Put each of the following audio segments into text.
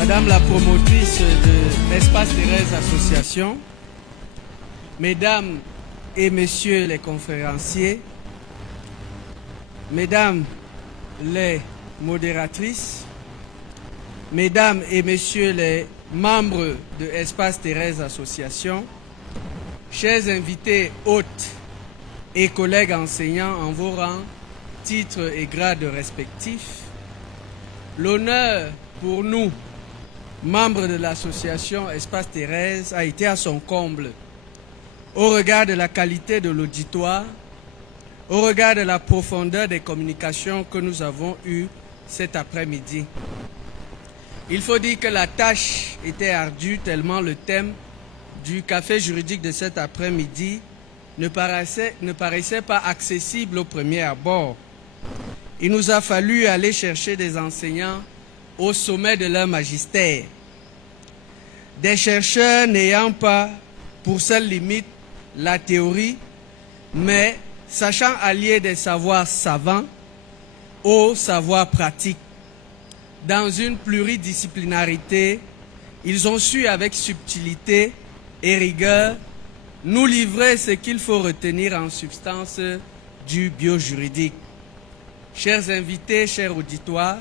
Madame la promotrice de l'Espace Thérèse Association, Mesdames et Messieurs les conférenciers, Mesdames les modératrices, Mesdames et Messieurs les membres de l'Espace Thérèse Association, chers invités, hôtes et collègues enseignants en vos rangs, titres et grades respectifs, l'honneur pour nous, membres de l'association Espace Thérèse, a été à son comble au regard de la qualité de l'auditoire, au regard de la profondeur des communications que nous avons eues cet après-midi. Il faut dire que la tâche était ardue tellement le thème du café juridique de cet après-midi ne paraissait pas accessible au premier abord. Il nous a fallu aller chercher des enseignants au sommet de leur magistère. Des chercheurs n'ayant pas pour seule limite la théorie, mais sachant allier des savoirs savants aux savoirs pratiques. Dans une pluridisciplinarité, ils ont su avec subtilité et rigueur nous livrer ce qu'il faut retenir en substance du biojuridique. Chers invités, chers auditoires,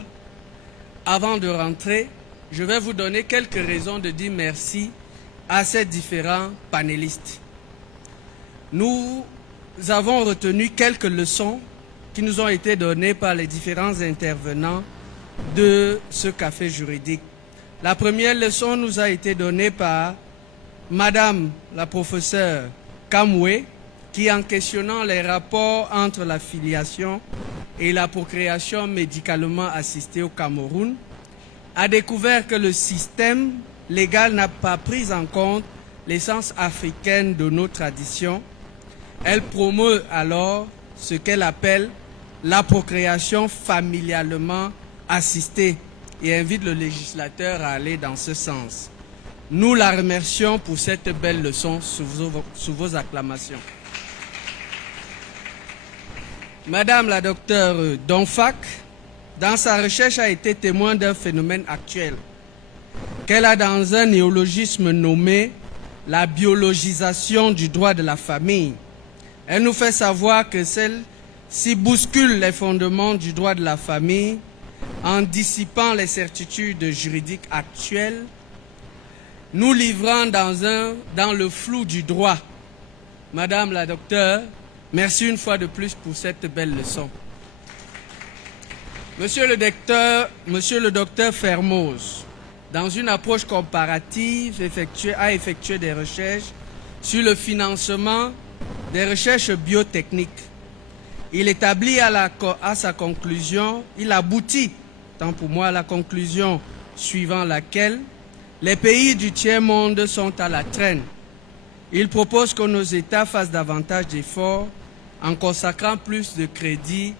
avant de rentrer, je vais vous donner quelques raisons de dire merci à ces différents panélistes. Nous avons retenu quelques leçons qui nous ont été données par les différents intervenants de ce café juridique. La première leçon nous a été donnée par Madame la professeure Kamwe, qui en questionnant les rapports entre la filiation et la procréation médicalement assistée au Cameroun, a découvert que le système légal n'a pas pris en compte l'essence africaine de nos traditions. Elle promeut alors ce qu'elle appelle la procréation familialement assistée et invite le législateur à aller dans ce sens. Nous la remercions pour cette belle leçon sous vos acclamations. Madame la docteure Donfac, dans sa recherche, a été témoin d'un phénomène actuel qu'elle a dans un néologisme nommé la biologisation du droit de la famille. Elle nous fait savoir que celle-ci bouscule les fondements du droit de la famille en dissipant les certitudes juridiques actuelles, nous livrant dans le flou du droit. Madame la docteure, merci une fois de plus pour cette belle leçon. Monsieur le docteur Fermoz, dans une approche comparative, a effectué des recherches sur le financement des recherches biotechniques. Il établit à sa conclusion, il aboutit, tant pour moi, à la conclusion suivant laquelle les pays du tiers-monde sont à la traîne. Il propose que nos États fassent davantage d'efforts en consacrant plus de crédits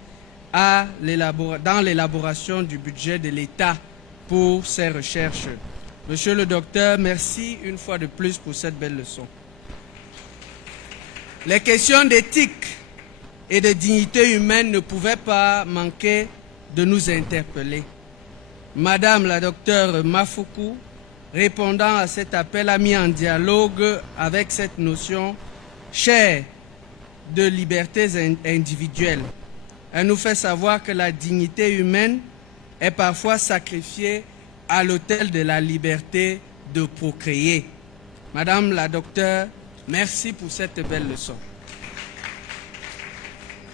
dans l'élaboration du budget de l'État pour ces recherches. Monsieur le docteur, merci une fois de plus pour cette belle leçon. Les questions d'éthique et de dignité humaine ne pouvaient pas manquer de nous interpeller. Madame la docteure Mafuku, répondant à cet appel, a mis en dialogue avec cette notion chère de libertés individuelles. Elle nous fait savoir que la dignité humaine est parfois sacrifiée à l'autel de la liberté de procréer. Madame la docteure, merci pour cette belle leçon.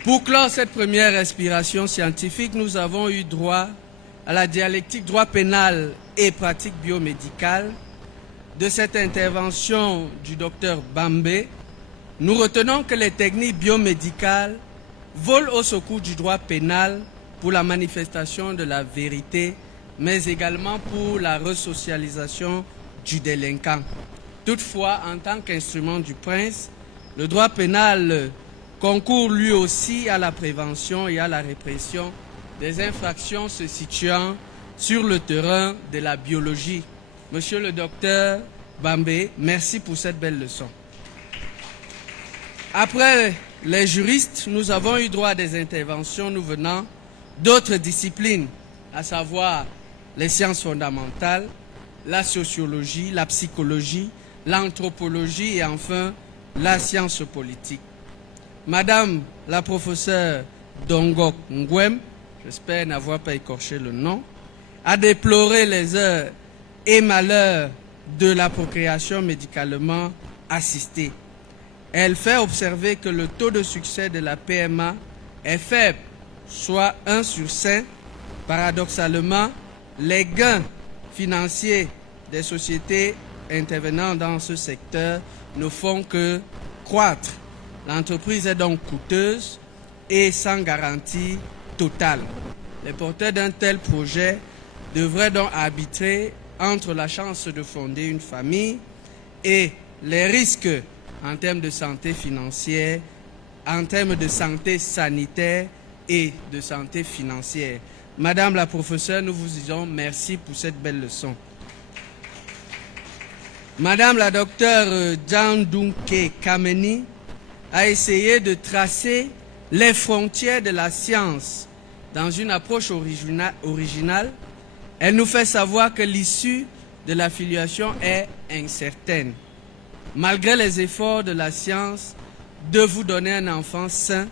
Pour clore cette première respiration scientifique, nous avons eu droit à la dialectique droit pénal et pratique biomédicale. De cette intervention du docteur Bambé, nous retenons que les techniques biomédicales volent au secours du droit pénal pour la manifestation de la vérité, mais également pour la resocialisation du délinquant. Toutefois, en tant qu'instrument du prince, le droit pénal concourt lui aussi à la prévention et à la répression des infractions se situant sur le terrain de la biologie. Monsieur le docteur Bambé, merci pour cette belle leçon. Après les juristes, nous avons eu droit à des interventions nous venant d'autres disciplines, à savoir les sciences fondamentales, la sociologie, la psychologie, l'anthropologie et enfin la science politique. Madame la professeure Dongok Nguem, j'espère n'avoir pas écorché le nom, a déploré les heures et malheurs de la procréation médicalement assistée. Elle fait observer que le taux de succès de la PMA est faible, soit 1 sur 5. Paradoxalement, les gains financiers des sociétés intervenant dans ce secteur ne font que croître. L'entreprise est donc coûteuse et sans garantie totale. Les porteurs d'un tel projet devraient donc arbitrer entre la chance de fonder une famille et les risques en termes de santé financière, en termes de santé sanitaire et de santé financière. Madame la professeure, nous vous disons merci pour cette belle leçon. Madame la docteure Djandunke Kameni a essayé de tracer les frontières de la science dans une approche originale. Elle nous fait savoir que l'issue de la filiation est incertaine. Malgré les efforts de la science de vous donner un enfant sain,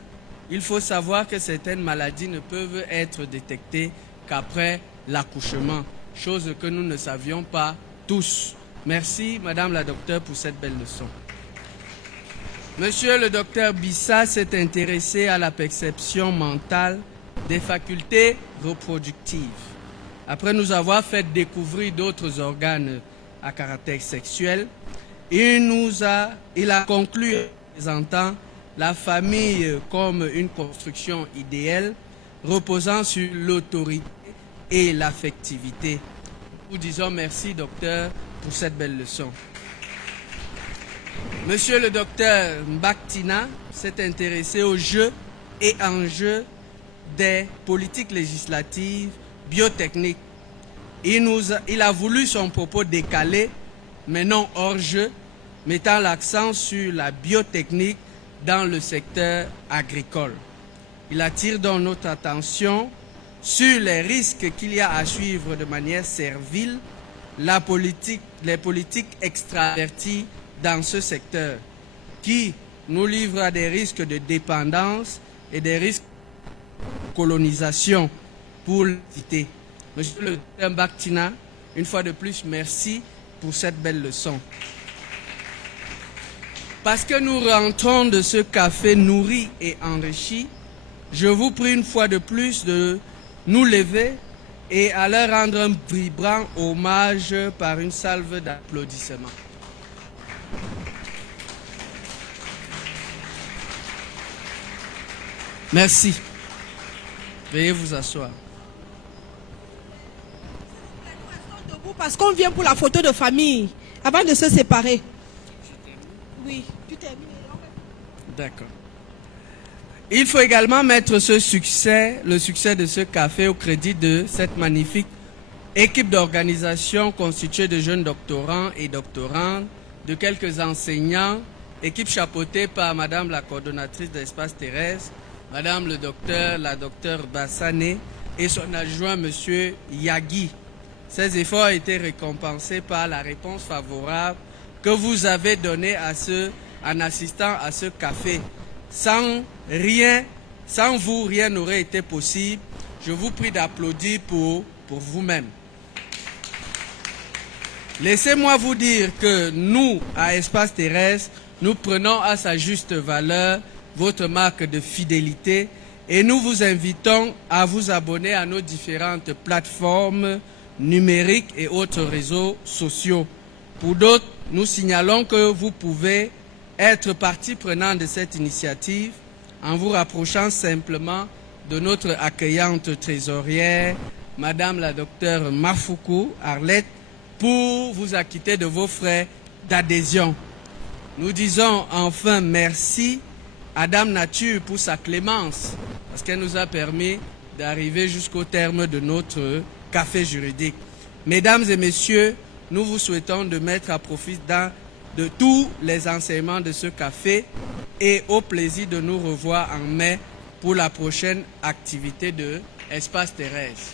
il faut savoir que certaines maladies ne peuvent être détectées qu'après l'accouchement, chose que nous ne savions pas tous. Merci, Madame la docteure, pour cette belle leçon. Monsieur le docteur Bissa s'est intéressé à la perception mentale des facultés reproductives. Après nous avoir fait découvrir d'autres organes à caractère sexuel, il a conclu en présentant la famille comme une construction idéale reposant sur l'autorité et l'affectivité. Nous disons merci, docteur, pour cette belle leçon. Monsieur le docteur Mbaktina s'est intéressé aux jeux et enjeux des politiques législatives biotechniques. Il a voulu son propos décalé, mais non hors jeu, mettant l'accent sur la biotechnique dans le secteur agricole. Il attire donc notre attention sur les risques qu'il y a à suivre de manière servile les politiques extraverties dans ce secteur, qui nous livrent à des risques de dépendance et des risques de colonisation pour l'entité. Monsieur le docteur Mbaktina, une fois de plus, merci pour cette belle leçon. Parce que nous rentrons de ce café nourri et enrichi, je vous prie une fois de plus de nous lever et à leur rendre un vibrant hommage par une salve d'applaudissements. Merci. Veuillez vous asseoir. Nous restons debout parce qu'on vient pour la photo de famille, avant de se séparer. Oui, tu termines. D'accord. Il faut également mettre ce succès, le succès de ce café au crédit de cette magnifique équipe d'organisation constituée de jeunes doctorants et doctorantes, de quelques enseignants, équipe chapeautée par Madame la coordonnatrice d'Espace Thérèse, Madame le docteur, la docteure Bassané et son adjoint Monsieur Yagui. Ces efforts ont été récompensés par la réponse favorable que vous avez donnée en assistant à ce café. Sans vous, rien n'aurait été possible. Je vous prie d'applaudir pour vous-même. Laissez-moi vous dire que nous, à Espace Thérèse, nous prenons à sa juste valeur votre marque de fidélité et nous vous invitons à vous abonner à nos différentes plateformes numériques et autres réseaux sociaux. Pour d'autres, nous signalons que vous pouvez être partie prenante de cette initiative en vous rapprochant simplement de notre accueillante trésorière, Madame la docteure Mafoukou Arlette, pour vous acquitter de vos frais d'adhésion. Nous disons enfin merci à Dame Nature pour sa clémence, parce qu'elle nous a permis d'arriver jusqu'au terme de notre café juridique. Mesdames et messieurs, nous vous souhaitons de mettre à profit de tous les enseignements de ce café et au plaisir de nous revoir en mai pour la prochaine activité de Espace Thérèse.